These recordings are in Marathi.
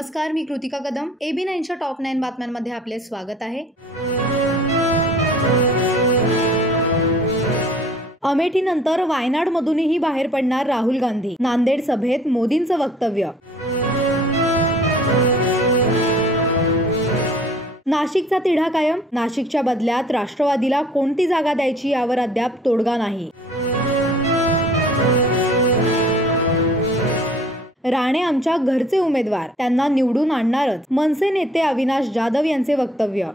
नमस्कार, मी कृतिका कदम. AB9च्या टॉप 9 बातम्यांमध्ये आपले स्वागत आहे. अमेठीनंतर वायनाडमधूनही बाहेर पडणार राहुल गांधी. नांदेड सभेत मोदींचं वक्तव्य. नाशिकचा तिढा कायम. नाशिकच्या बदल्यात राष्ट्रवादीला कोणती जागा द्यायची यावर अद्याप तोडगा नाही. राणे आमच्या घरचे उमेदवार, त्यांना निवडून आणणारच. मनसे नेते अविनाश जाधव यांचे वक्तव्य.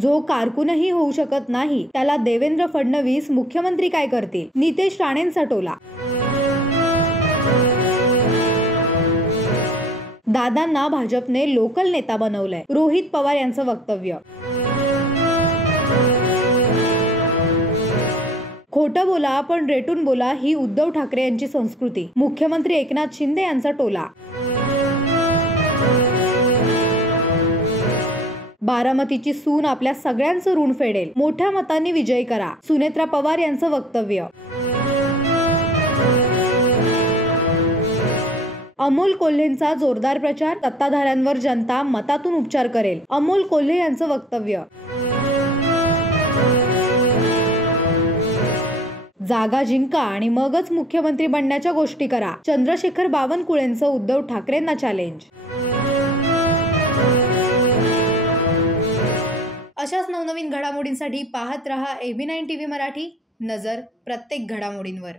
जो कारकूनही होऊ शकत नाही त्याला देवेंद्र फडणवीस मुख्यमंत्री काय करतील? नितेश राणेंचा टोला. दादांना भाजपने लोकल नेता बनवलंय. रोहित पवार यांचं वक्तव्य. खोटं बोला पण रेटून बोला ही उद्धव ठाकरे यांची संस्कृती. मुख्यमंत्री एकनाथ शिंदे यांचा टोला. बारामतीची सून आपल्या सगळ्यांचं ऋण फेडेल. मोठ्या मतांनी विजयी करा. सुनेत्रा पवार यांचं वक्तव्य. अमोल कोल्हेंचा जोरदार प्रचार. सत्ताधाऱ्यांवर जनता मतातून उपचार करेल. अमोल कोल्हे यांचं वक्तव्य. जागा जिंका आणि मगच मुख्यमंत्री बनण्याच्या गोष्टी करा. चंद्रशेखर बावनकुळेंचं उद्धव ठाकरेंना चॅलेंज. अशाच नवनवीन घडामोडींसाठी पाहत रहा AB9 TV मराठी. नजर प्रत्येक घडामोडींवर.